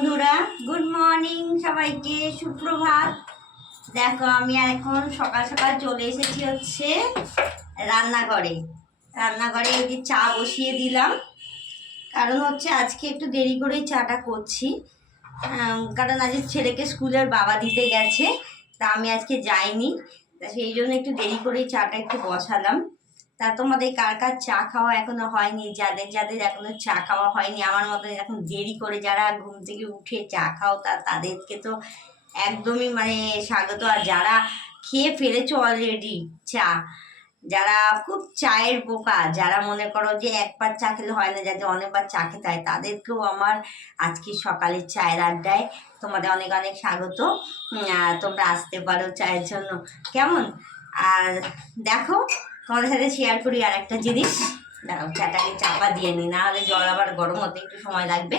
বন্ধুরা good morning সবাইকে, সুপ্রভাত। দেখো, আমি এখন সকাল সকাল চলে এসেছি হচ্ছে রান্নাঘরে। রান্নাঘরে এই যে চা বসিয়ে দিলাম। কারণ হচ্ছে আজকে একটু দেরি করেই চাটা করছি। কারণ আজকে ছেলেকে স্কুলের বাবা দিতে গেছে, তা আমি আজকে যাইনি। তা সেই জন্য একটু দেরি করেই চাটা একটু বসালাম। তা তোমাদের কার কার চা খাওয়া এখনও হয়নি? যাদের যাদের এখনও চা খাওয়া হয়নি, আমার মতো এখন দেরি করে যারা ঘুম থেকে উঠে চা খাও, তা তাদেরকে তো একদমই মানে স্বাগত। আর যারা খেয়ে ফেলেছো অলরেডি চা, যারা খুব চায়ের বোকা, যারা মনে করো যে একবার চা খেলে হয় না, যাদের অনেকবার চা খেতে হয়, তাদেরকেও আমার আজকে সকালের চায়ের আড্ডায় তোমাদের অনেক অনেক স্বাগত। তোমরা আসতে পারো চায়ের জন্য। কেমন? আর দেখো তোমাদের সাথে শেয়ার করি আর একটা জিনিস। দাঁড়াও চাটাকে চাপা দিয়ে নিই না হলে জল আবার গরম হতে একটু সময় লাগবে।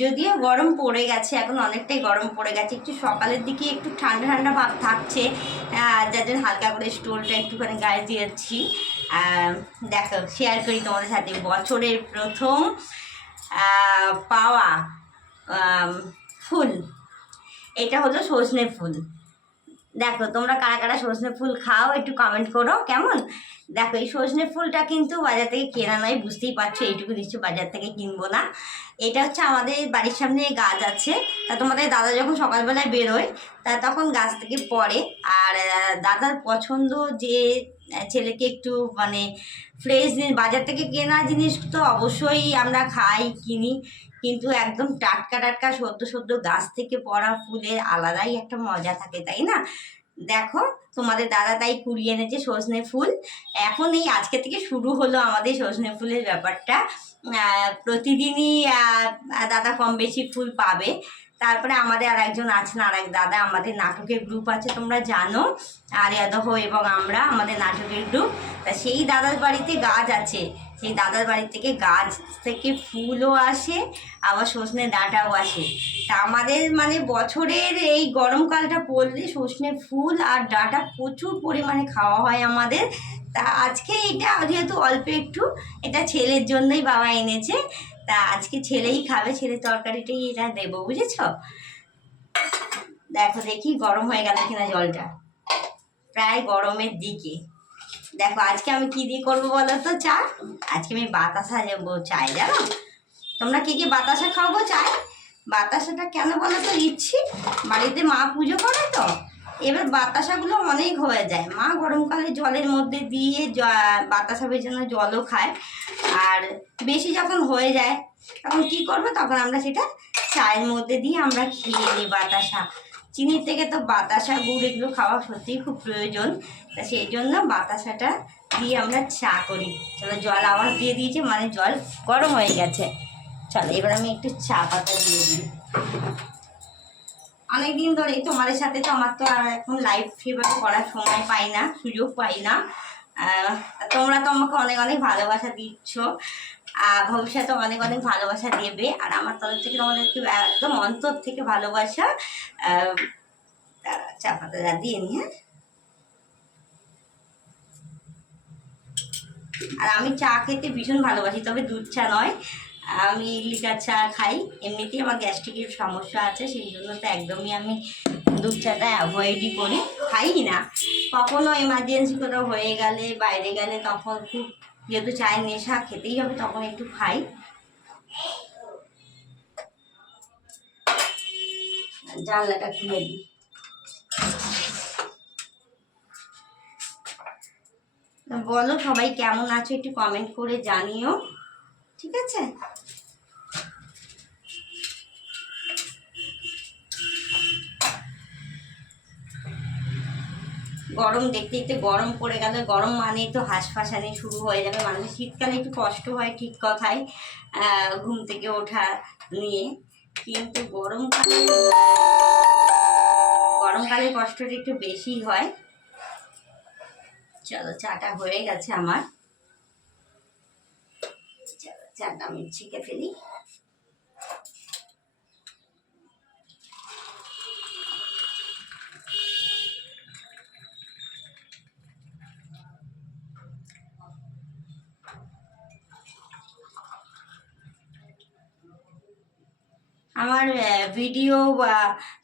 যদিও গরম পড়ে গেছে, এখন অনেকটাই গরম পড়ে গেছে, একটু সকালের দিকে একটু ঠান্ডা ঠান্ডা ভাব থাকছে। যার জন্য হালকা করে স্টোলটা একটুখানি গায়ে দিয়েছি দেখো শেয়ার করি তোমাদের সাথে। বছরের প্রথম পাওয়া ফুল। এটা হলো সজনে ফুল। দেখো, তোমরা কারা কারা সজনে ফুল খাও একটু কমেন্ট করো, কেমন? দেখো, এই সজনে ফুলটা কিন্তু বাজার থেকে কেনা নয়, বুঝতেই পারছ, এইটুকু নিশ্চয় বাজার থেকে কিনবো না। এটা হচ্ছে আমাদের বাড়ির সামনে গাছ আছে, তা তোমাদের দাদা যখন সকালবেলায় বেরোয়, তা তখন গাছ থেকে পড়ে, আর দাদার পছন্দ যে ছেলেকে একটু মানে ফ্রেশ জিনিস, বাজার থেকে কেনা জিনিস তো অবশ্যই আমরা খাই, কিনি। কিন্তু একদম টাটকা টাটকা সদ্য সদ্য গাছ থেকে পড়া ফুলের আলাদাই একটা মজা থাকে, তাই না? দেখো, তোমাদের দাদা তাই কুড়িয়ে এনেছে সজনে ফুল। এখন এই আজকে থেকে শুরু হলো আমাদের সজনে ফুলের ব্যাপারটা। প্রতিদিনই দাদা কম বেশি ফুল পাবে। তারপরে আমাদের আর একজন আছেন আর এক দাদা, আমাদের নাটকের গ্রুপ আছে, তোমরা জানো। আরিয়াদহ এবং আমরা, আমাদের নাটকের গ্রুপ তা সেই দাদার বাড়িতে গাছ আছে। সেই দাদার বাড়ি থেকে গাছ থেকে ফুলও আসে, আবার সজনে ডাঁটাও আসে। তা আমাদের মানে বছরের এই গরমকালটা পড়লে সজনে ফুল আর ডাঁটা প্রচুর পরিমাণে খাওয়া হয় আমাদের। তা আজকে এটা যেহেতু অল্প একটু, এটা ছেলের জন্যই বাবা এনেছে। তা আজকে ছেলেই খাবে, ছেলের তরকারিটাই এটা দেবো, বুঝেছ? দেখো দেখি গরম হয়ে গেল কিনা জলটা। প্রায় গরমের দিকে। দেখো আজকে আমি কি দিয়ে করব বলো তো চা? আজকে আমি বাতাসা যাব চায়, জানো? তোমরা কে কে বাতাসা খাওয়াবো চায়? বাতাসাটা কেন বলো তো ইচ্ছি বাড়িতে মা পুজো করে তো। এবার বাতাসাগুলো অনেক হয়ে যায়। মা গরমকালে জলের মধ্যে দিয়ে বাতাসা জন্য জলও খায়। আর বেশি যখন হয়ে যায়, তখন কি করব? তখন আমরা সেটা চায়ের মধ্যে দিয়ে আমরা খেয়ে নিই বাতাসা। চিনির থেকে তো বাতাসা গুড় এগুলো খাওয়া সত্যিই খুব প্রয়োজন। তা সেই জন্য বাতাসাটা দিয়ে আমরা চা করি। চলো জল আবার দিয়ে দিয়েছে মানে জল গরম হয়ে গেছে। চলো এবার আমি একটু চা পাতা দিয়ে দিই। অনেকদিন ধরে তোমাদের সাথে তো আমার তো আর এখন লাইভ সেভাবে করার সময় পাই না সুযোগ পাই না। তোমরা তো আমাকে অনেক অনেক ভালোবাসা দিচ্ছ ভবিষ্যতে অনেক অনেক ভালোবাসা দেবে আর আমার তরফ থেকে তোমাদেরকে একদম অন্তর থেকে ভালোবাসা। আহ, দাঁড়া, চা পাতাটা দিয়ে নি হ্যাঁ। আর আমি চা খেতে ভীষণ ভালোবাসি তবে দুধ চা নয়। আমি লিকার চা খাই। এমনিতেই আমার গ্যাস্ট্রিকের সমস্যা আছে, সেই জন্য তো একদমই আমি দুধ চাটা অ্যাভয়েডই করি খাই না। কখনও এমার্জেন্সি কোথাও হয়ে গেলে, বাইরে গেলে তখন খুব যেহেতু চায়ের নেশা, খেতেই হবে, তখন একটু খাই। জানলাটা খুলে দিই। বলো সবাই কেমন আছো একটু কমেন্ট করে জানিও। ঠিক আছে? গরম দেখতে দেখতে গরম পড়ে গেল। গরম মানেই তো হাঁসফাঁসানি শুরু হয়ে যাবে। মানুষের শীতকালে একটু কষ্ট হয় ঠিক কথাই ঘুম থেকে ওঠা নিয়ে। কিন্তু গরমকালে গরমকালে কষ্টটা একটু বেশি হয়। চলো, চাটা হয়ে গেছে আমার। চাটা আমি ফেলি। আমার ভিডিও বা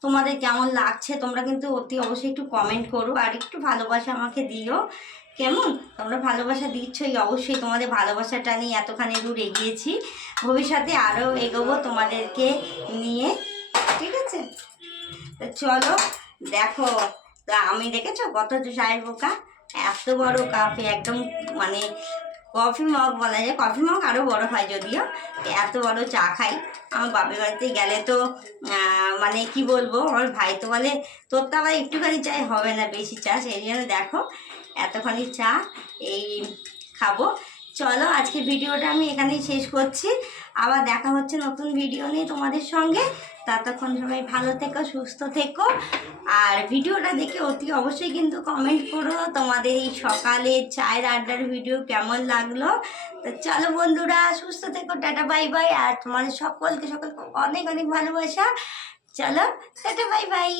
তোমাদের কেমন লাগছে তোমরা কিন্তু অতি অবশ্যই একটু কমেন্ট করো আর একটু ভালোবাসা আমাকে দিও। কেমন? তোমরা ভালোবাসা দিচ্ছই, অবশ্যই তোমাদের ভালোবাসাটা নিয়ে এতখানি দূর এগিয়েছি। ভবিষ্যতে আরও এগোবো তোমাদেরকে নিয়ে, ঠিক আছে? তো চলো, দেখো, তো আমি দেখেছ কত চায়ের বোকা? এত বড় কাপে, একদম মানে কফি মগ বলা যায়। কফি মগ আরও বড় হয় যদিও, এত বড় চা খাই। আমার বাপের বাড়িতে গেলে তো মানে কি বলব? আমার ভাই তো বলে, তোর তো আবার একটুখানি চাই, হবে না বেশি চা। সেই জন্য দেখো এতখানি চা, এই খাব। চলো আজকে ভিডিওটা আমি এখানেই শেষ করছি। আবার দেখা হচ্ছে নতুন ভিডিও নিয়ে তোমাদের সঙ্গে। ততক্ষণ সবাই ভালো থেকো, সুস্থ থেকো। আর ভিডিওটা দেখে অতি অবশ্যই কিন্তু কমেন্ট করো তোমাদের এই সকালে চায়ের আড্ডার ভিডিও কেমন লাগল। তো চলো বন্ধুরা, সুস্থ থেকো, টাটা, বাই বাই। আর তোমাদের সকলকে সকলকে অনেক অনেক ভালোবাসা। চলো, টাটা, বাই বাই।